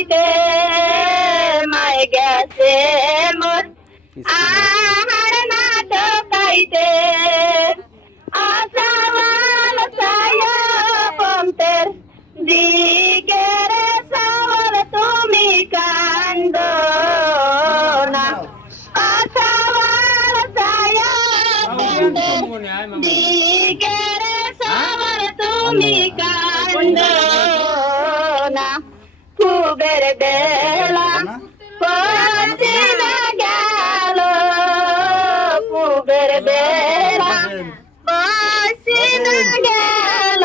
খাইতে মায় গেছে মোর আহার না ঢোকাইতে আসাওয়াল ছায়া পন্থের দিকে রে সাওয়াল তুমি কান্দো না আসাওয়াল ছায়া পন্থের দিকে রে সাওয়াল তুমি কান্দো না কুবের বেলা পশ্চিমে গেল কুবের বেলা পশ্চিমে গেল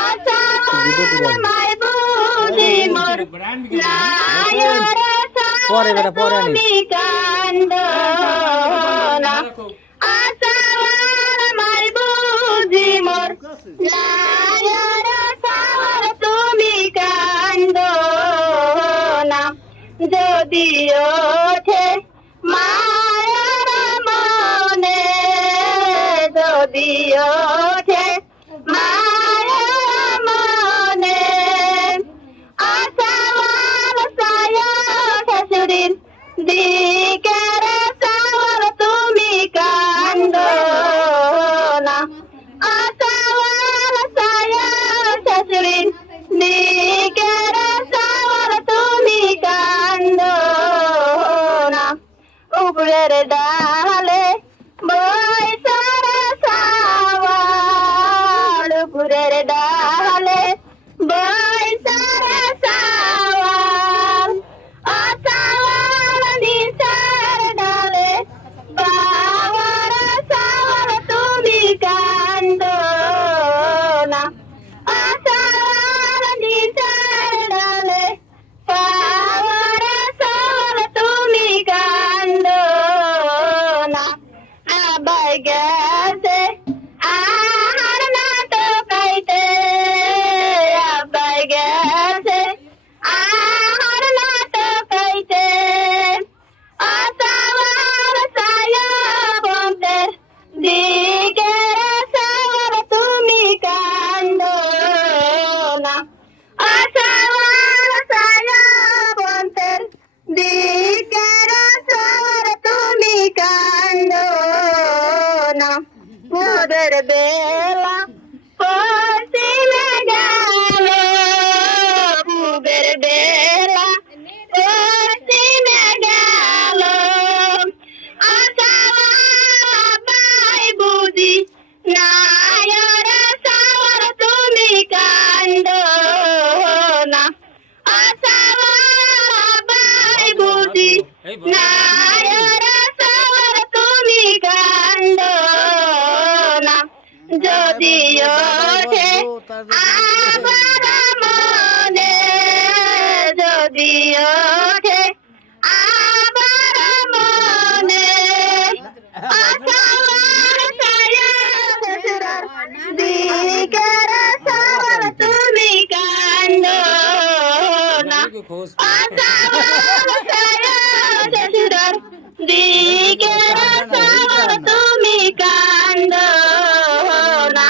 আসাওয়াল মাই বুঝি মোর নায়রে সাওয়াল তুমি কান্দো না আসাওয়াল মাই বুঝি মোর নায়রে সাওয়াল তুমি কান্দো না যদি ওঠে মায়ের মনে যদি ওঠে মায়ের মনে আসাওয়াল ছায়া শাশুড়ির দিকে রে সাওয়াল তুমি কান্দো না আসাওয়াল ছায়া শাশুড়ির দিকে রে সাওয়াল তুমি কান্দো না উপরের ডালে বইসা রে সাওয়াল উপরের ডালে বইসা রে সাওয়াল আসাওয়াল নিচের ডালে বাবার সাওয়াল তুমি কান্দো না আসাওয়াল নিচের ডালে বাবার সাওয়াল তুমি কান্দো না আবাই গেছে আহার না ঢোকাইতে আবাই গেছে আহার না ঢোকাইতে আসাওয়াল ছায়া পন্থের দিকে রে সাওয়াল তুমি কান্দো না আসাওয়াল ছায়া পন্থের দিকে রে সাওয়াল তুমি কান্দো না কুবের বেলা পশ্চিমে গেল কুবের বেলা পশ্চিমে গেল আসাওয়াল বাই বুঝি নায়রে সাওয়াল তুমি কান্দো না আসাওয়াল বাই বুঝি নায়রে সাওয়াল তুমি কান্দো না যদি ওঠে আবার মনে যদি ওঠে আবার মনে আসাওয়াল ছায়া শ্বশুরার দিকে রে সাওয়াল তুমি কান্দো না আসাওয়াল ছায়া শ্বশুরার দিকে রে সাওয়াল তুমি কান্দো না